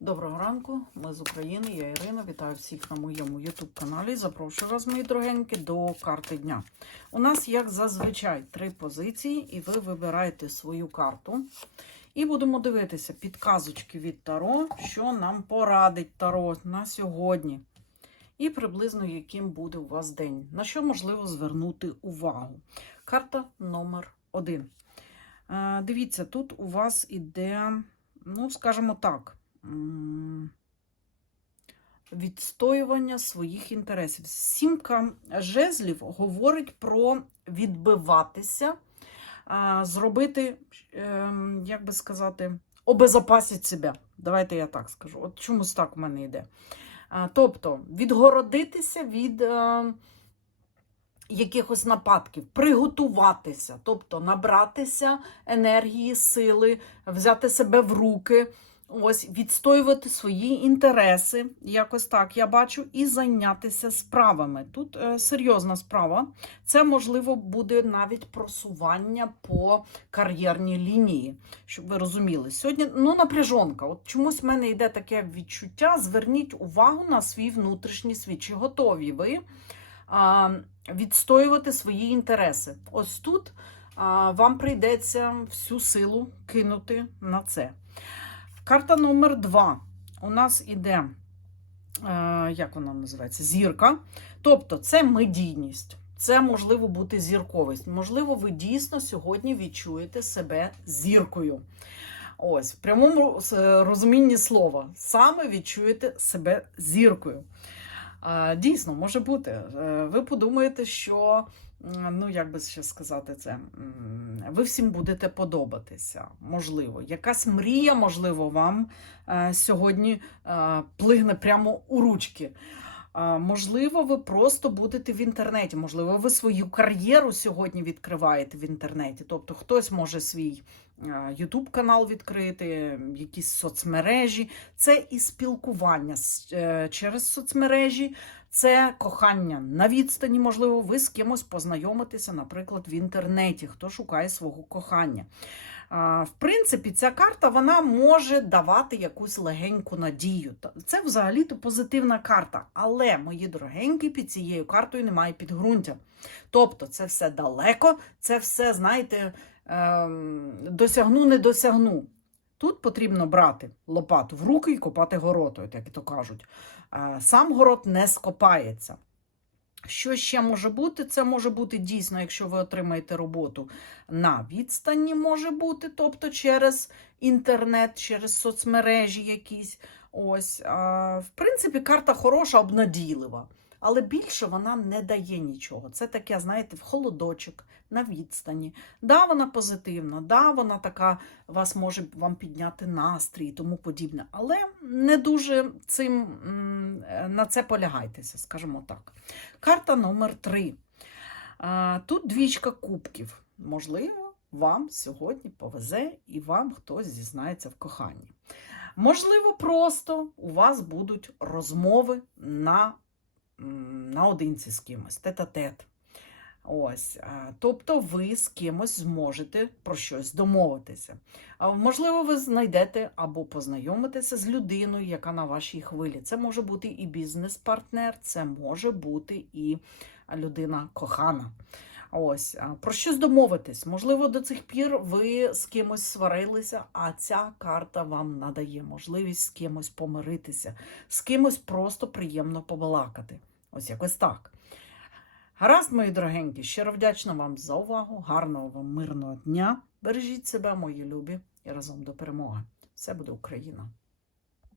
Доброго ранку, ми з України, я Ірина. Вітаю всіх на моєму YouTube каналі. Запрошую вас, мої дорогенькі, до карти дня. У нас, як зазвичай, три позиції, і ви вибираєте свою карту. І будемо дивитися підказочки від Таро, що нам порадить Таро на сьогодні. І приблизно яким буде у вас день. На що можливо звернути увагу. Карта номер один. Е, Дивіться, тут у вас іде, ну, скажімо так, відстоювання своїх інтересів. Сімка жезлів говорить про відбиватися, зробити, ем, як би сказати, обезопасити себе. Давайте я так скажу. От чомусь так у мене йде. Тобто відгородитися від е, якихось нападків, приготуватися, тобто набратися енергії, сили, взяти себе в руки, ось відстоювати свої інтереси, якось так я бачу, і зайнятися справами. Тут е, серйозна справа. Це можливо буде навіть просування по кар'єрній лінії, щоб ви розуміли. Сьогодні ну напряжонка. От чомусь в мене йде таке відчуття. Зверніть увагу на свій внутрішній світ. Чи готові ви а, відстоювати свої інтереси? Ось тут вам прийдеться всю силу кинути на це. Карта номер два. У нас іде, е, як вона називається? Зірка. Тобто це медійність. Це можливо бути зірковість. Можливо, ви дійсно сьогодні відчуєте себе зіркою. Ось, в прямому е, розумінні слова, саме відчуєте себе зіркою. Дійсно, може бути. Е, Ви подумаєте, що, ну як би ще сказати це, ви всім будете подобатися. Можливо, якась мрія, можливо, вам е, сьогодні е, плигне прямо у ручки. Можливо, ви просто будете в інтернеті. Можливо, ви свою кар'єру сьогодні відкриваєте в інтернеті. Тобто хтось може свій YouTube канал відкрити, якісь соцмережі. Це і спілкування е, через соцмережі, це кохання на відстані. Можливо, ви з кимось познайомитеся, наприклад, в інтернеті, хто шукає свого кохання. В принципі, ця карта вона може давати якусь легеньку надію. Це взагалі-то позитивна карта. Але, мої дорогенькі, під цією картою немає підґрунтя. Тобто, це все далеко, це все, знаєте, досягну, не досягну. Тут потрібно брати лопату в руки і копати город, як то кажуть. Е, Сам город не скопається. Що ще може бути? Це може бути дійсно, якщо ви отримаєте роботу на відстані, може бути, тобто через інтернет, через соцмережі якісь. Ось. В принципі, карта хороша, обнадійлива. Але більше вона не дає нічого. Це таке, знаєте, в холодочок, на відстані. Да, вона позитивна, да, вона така вас може вам підняти настрій і тому подібне. Але не дуже цим е, на це полягайтеся, скажімо так. Карта номер три. А, Тут двічка кубків. Можливо, вам сьогодні повезе і вам хтось зізнається в коханні. Можливо, просто у вас будуть розмови на, наодинці з кимось, тет-а-тет. Ось, тобто ви з кимось зможете про щось домовитися. Можливо, ви знайдете або познайомитеся з людиною, яка на вашій хвилі. Це може бути і бізнес-партнер, це може бути і людина кохана. Ось, про щось домовитись. Можливо, до цих пір ви з кимось сварилися, а ця карта вам надає можливість з кимось помиритися, з кимось просто приємно побалакати. Ось якось так. Гаразд, мої дорогенькі, щиро вдячна вам за увагу. Гарного вам мирного дня. Бережіть себе, мої любі, і разом до перемоги. Все буде Україна!